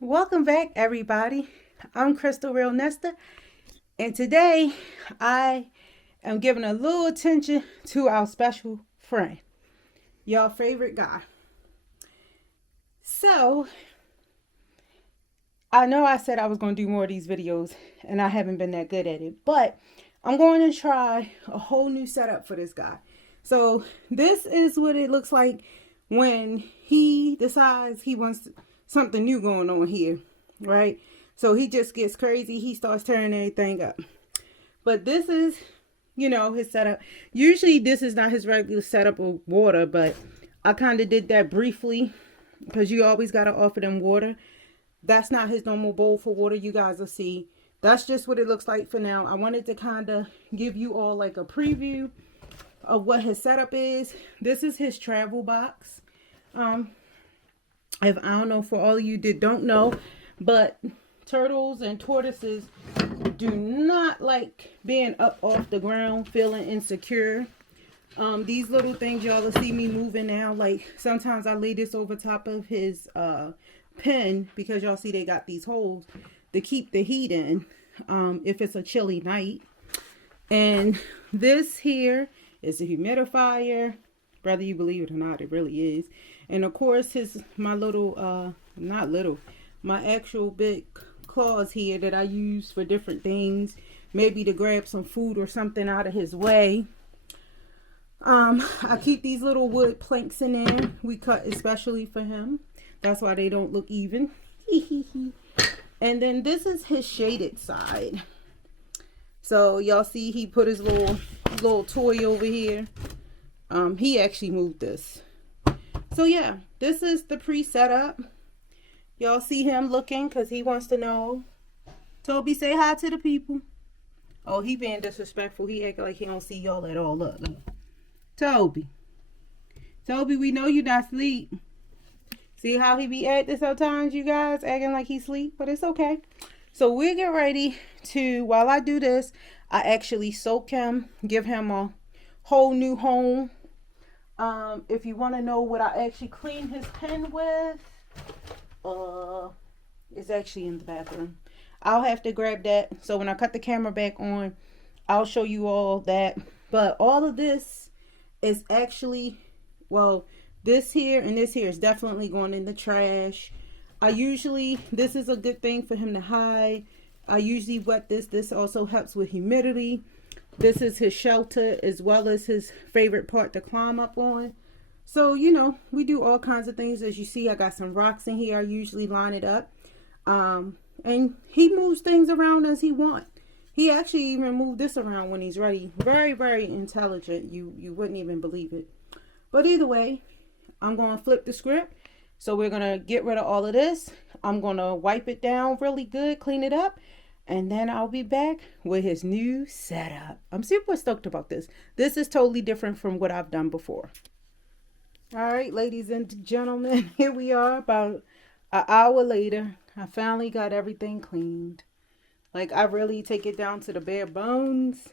Welcome back, everybody. I'm Crystal Real Nesta, and today I am giving a little attention to our special friend, y'all favorite guy. So, I know I said I was going to do more of these videos, and I haven't been that good at it, but I'm going to try a whole new setup for this guy. So, this is what it looks like when he decides he wants something new going on here, right? So he just gets crazy. He starts tearing everything up. But this is, his setup. Usually this is not his regular setup of water, but I kind of did that briefly because you always got to offer them water. That's not his normal bowl for water. You guys will see. That's just what it looks like for now. I wanted to kind of give you all like a preview of what his setup is. This is his travel box. If I don't know, for all of you that don't know, but turtles and tortoises do not like being up off the ground, feeling insecure. These little things y'all will see me moving now. Like sometimes I lay this over top of his pen because y'all see they got these holes to keep the heat in if it's a chilly night. And this here is a humidifier. Whether you believe it or not, it really is. And of course, my actual big claws here that I use for different things. Maybe to grab some food or something out of his way. I keep these little wood planks in there. We cut especially for him. That's why they don't look even. And then this is his shaded side. So y'all see he put his little toy over here. He actually moved this. So yeah, this is the pre-setup. Y'all see him looking because he wants to know. Toby, say hi to the people. Oh, he being disrespectful. He acting like he don't see y'all at all. Look. Toby, we know you not asleep. See how he be acting sometimes, you guys? Acting like he sleep, but it's okay. So we get ready to, while I do this, I actually soak him, give him a whole new home. If you want to know what I actually clean his pen with, it's actually in the bathroom. I'll have to grab that. So when I cut the camera back on, I'll show you all that. But all of this is actually, well, this here and this here is definitely going in the trash. This is a good thing for him to hide. I usually wet this. This also helps with humidity. This is his shelter as well as his favorite part to climb up on. So, we do all kinds of things. As you see, I got some rocks in here. I usually line it up. And he moves things around as he wants. He actually even moved this around when he's ready. Very, very intelligent. You wouldn't even believe it. But either way, I'm going to flip the script. So we're going to get rid of all of this. I'm going to wipe it down really good, clean it up. And then I'll be back with his new setup. I'm super stoked about this. This is totally different from what I've done before. All right, ladies and gentlemen, here we are about an hour later. I finally got everything cleaned. Like, I really take it down to the bare bones.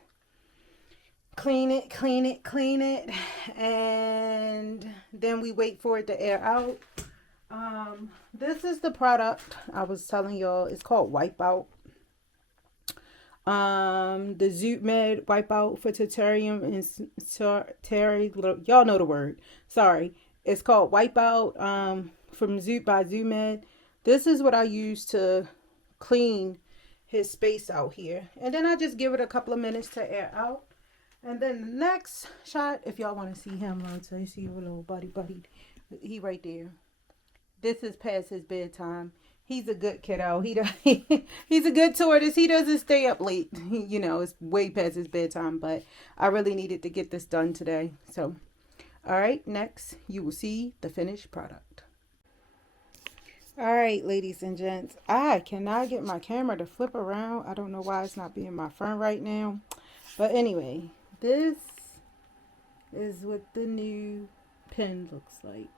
Clean it. And then we wait for it to air out. This is the product I was telling y'all. It's called Wipeout. The Zoot Med Wipeout for Terrarium and y'all know the word. Sorry. It's called Wipeout from Zoot by Zoot Med. This is what I use to clean his space out here. And then I just give it a couple of minutes to air out. And then the next shot, if y'all want to see him, so you see your little buddy. He right there. This is past his bedtime. He's a good kiddo. He's a good tortoise. He doesn't stay up late. It's way past his bedtime, but I really needed to get this done today. So, all right, next you will see the finished product. All right, ladies and gents, I cannot get my camera to flip around. I don't know why it's not being my friend right now. But anyway, this is what the new pen looks like.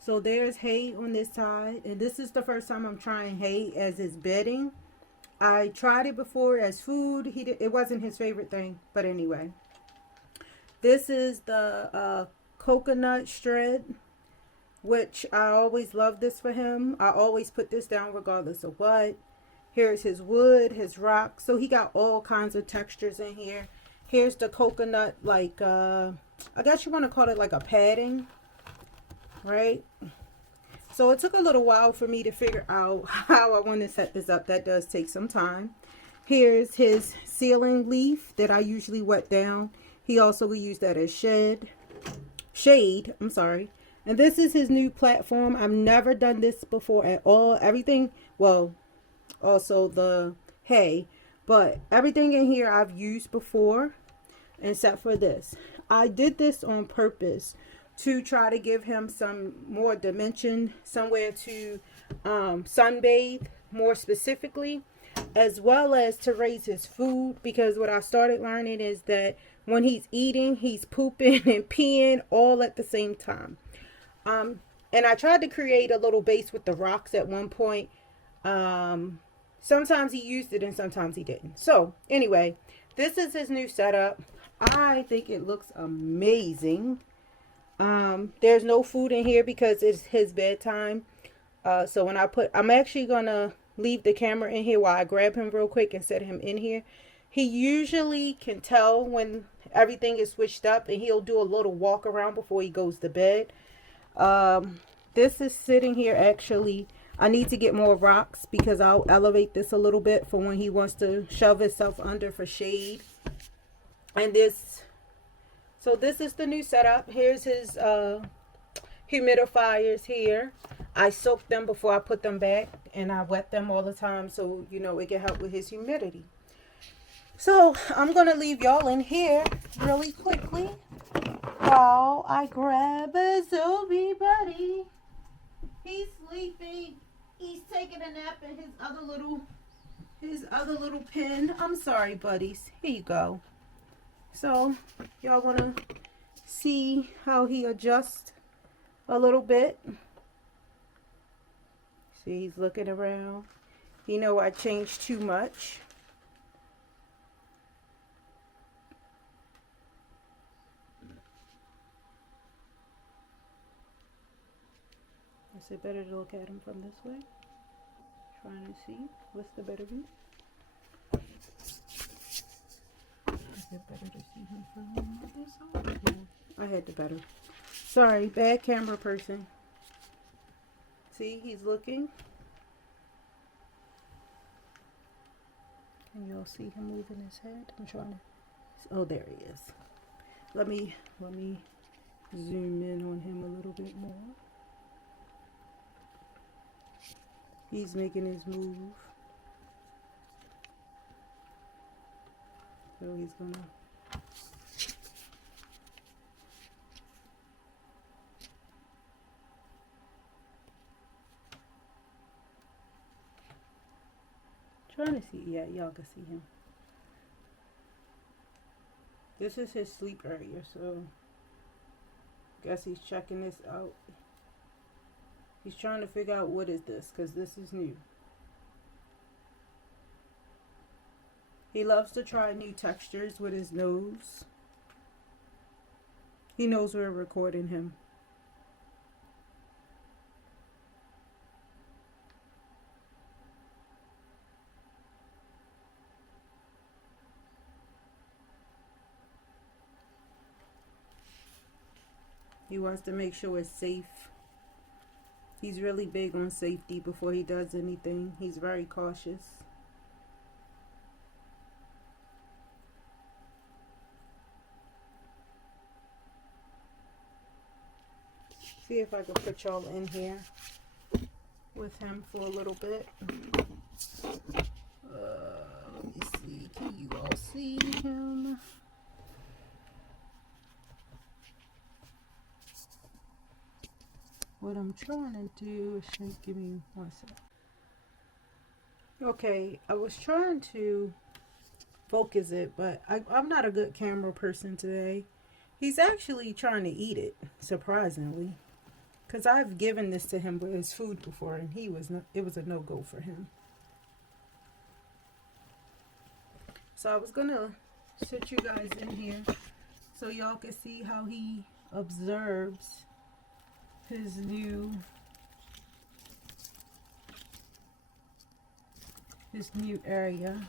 So there's hay on this side, and this is the first time I'm trying hay as his bedding. I tried it before as food. It wasn't his favorite thing, but anyway. This is the coconut shred. which I always love this for him. I always put this down regardless of what. Here's his wood, his rock. So he got all kinds of textures in here. Here's the coconut, like, I guess you want to call it like a padding, right? So it took a little while for me to figure out how I want to set this up. That does take some time. Here's his ceiling leaf that I usually wet down. He also will use that as shade, I'm sorry. And this is his new platform. I've never done this before at all. Everything, well, also the hay, but everything in here I've used before except for this. I did this on purpose to try to give him some more dimension, somewhere to sunbathe more specifically, as well as to raise his food, because what I started learning is that when he's eating, he's pooping and peeing all at the same time. And I tried to create a little base with the rocks at one point. Sometimes he used it and sometimes he didn't. So anyway, this is his new setup. I think it looks amazing. There's no food in here because it's his bedtime. So when I'm actually gonna leave the camera in here while I grab him real quick and set him in here. He usually can tell when everything is switched up, and he'll do a little walk around before he goes to bed. This is sitting here. Actually, I need to get more rocks because I'll elevate this a little bit for when he wants to shove himself under for shade. And so this is the new setup. Here's his humidifiers here. I soak them before I put them back, and I wet them all the time so, you know, it can help with his humidity. So I'm going to leave y'all in here really quickly while I grab a Toby buddy. He's sleeping. He's taking a nap in his other little pen. I'm sorry, buddies. Here you go. So y'all want to see how he adjusts a little bit. See, he's looking around. You know I changed too much. Is it better to look at him from this way? Trying to see what's the better view. Is it better to see him from this side? Yeah, I had the better. Sorry, bad camera person. See, he's looking. And you'll see him moving his head. I'm trying to. Oh, there he is. Let me zoom in on him a little bit more. He's making his move. So he's gonna. Trying to see, yeah, y'all can see him. This is his sleep area, so guess he's checking this out. He's trying to figure out what is this, because this is new. He loves to try new textures with his nose. He knows we're recording him. He wants to make sure it's safe. He's really big on safety before he does anything. He's very cautious. See if I can put y'all in here with him for a little bit. Let me see. Can you all see him? What I'm trying to do is give me 1 sec. Okay, I was trying to focus it, but I'm not a good camera person today. He's actually trying to eat it, surprisingly, because I've given this to him with his food before, and it was a no-go for him. So I was gonna sit you guys in here so y'all can see how he observes his new area.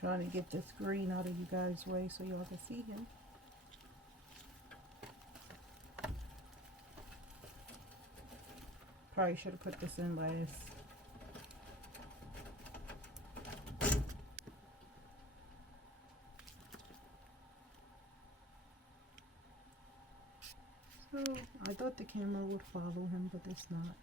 Trying to get this green out of you guys' way so y'all can see him. Probably should have put this in last. So I thought the camera would follow him, but it's not.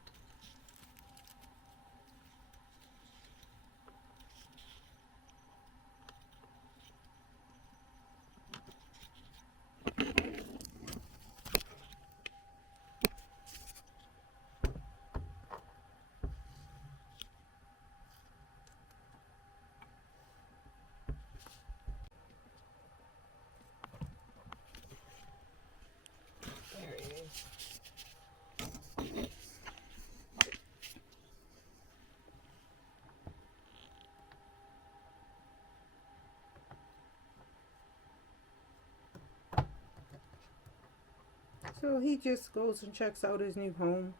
So he just goes and checks out his new home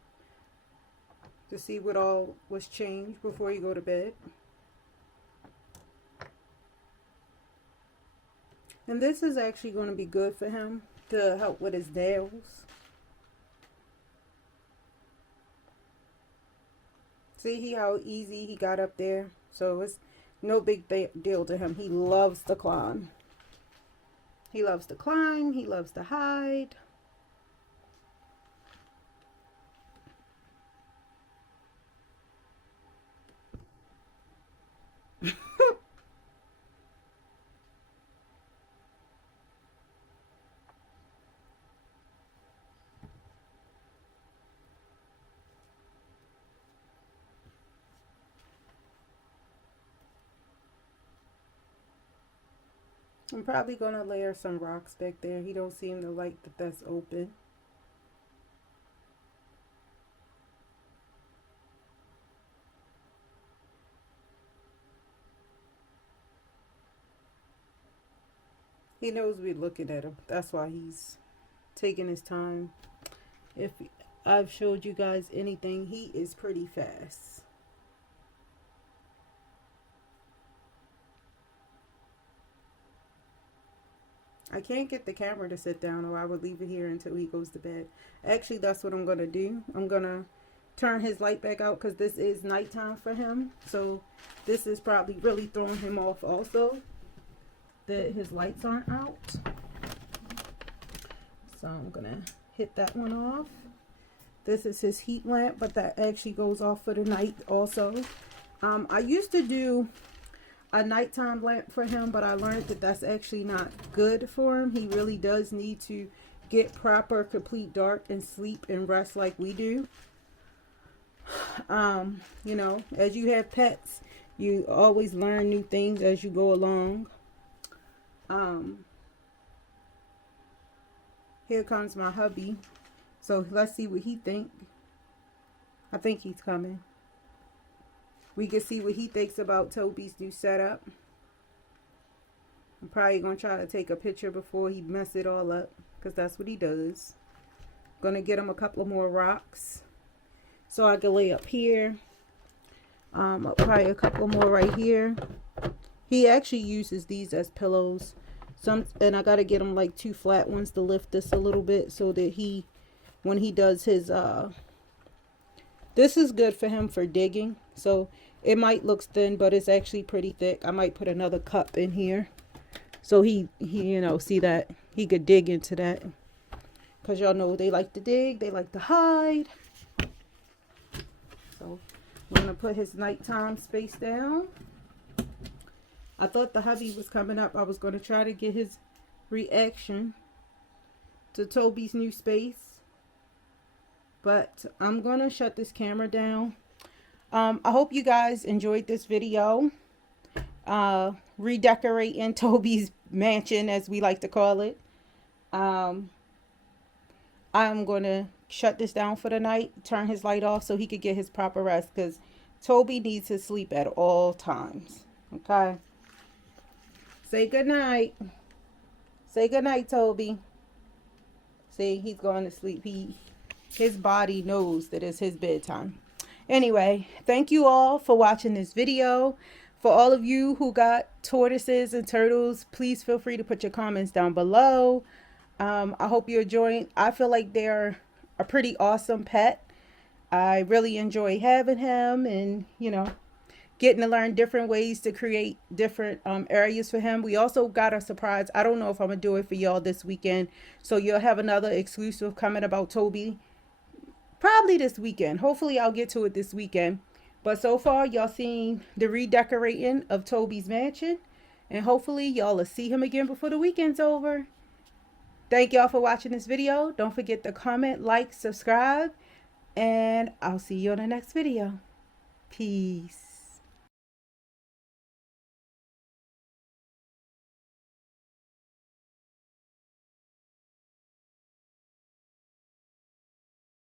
to see what all was changed before he go to bed. And this is actually going to be good for him to help with his nails. See how easy he got up there? So it's no big deal to him. He loves to climb. He loves to climb. He loves to hide. I'm probably going to layer some rocks back there. He don't seem to like that that's open. He knows we're looking at him. That's why he's taking his time. If I've showed you guys anything, he is pretty fast. I can't get the camera to sit down, or I would leave it here until he goes to bed. Actually, that's what I'm going to do. I'm going to turn his light back out because this is nighttime for him. So this is probably really throwing him off also, that his lights aren't out. So I'm going to hit that one off. This is his heat lamp, but that actually goes off for the night also. I used to do a nighttime lamp for him, but I learned that that's actually not good for him. He really does need to get proper complete dark and sleep and rest like we do. You know, as you have pets, you always learn new things as you go along. Here comes my hubby, so let's see what he think. I think he's coming. We can see what he thinks about Toby's new setup. I'm probably going to try to take a picture before he mess it all up, because that's what he does. Going to get him a couple of more rocks so I can lay up here. Probably a couple more right here. He actually uses these as pillows. And I got to get him like 2 flat ones to lift this a little bit so that he, when he does his, this is good for him for digging. So it might look thin, but it's actually pretty thick. I might put another cup in here so he you know, see that he could dig into that, because y'all know they like to dig, they like to hide. So I'm gonna put his nighttime space down. I thought the hubby was coming up. I was gonna try to get his reaction to Toby's new space, but I'm gonna shut this camera down. I hope you guys enjoyed this video. Redecorating Toby's mansion, as we like to call it. I'm going to shut this down for the night, turn his light off so he could get his proper rest, because Toby needs his sleep at all times. Okay? Say good night. Say good night, Toby. See, he's going to sleep. His body knows that it's his bedtime. Anyway, thank you all for watching this video. For all of you who got tortoises and turtles, please feel free to put your comments down below. I hope you're enjoying. I feel like they're a pretty awesome pet. I really enjoy having him, and you know, getting to learn different ways to create different areas for him. We also got a surprise. I don't know if I'm gonna do it for y'all this weekend, so you'll have another exclusive coming about Toby probably this weekend. Hopefully I'll get to it this weekend. But so far, y'all seen the redecorating of Toby's mansion, and hopefully y'all will see him again before the weekend's over. Thank y'all for watching this video. Don't forget to comment, like, subscribe, and I'll see you on the next video. Peace.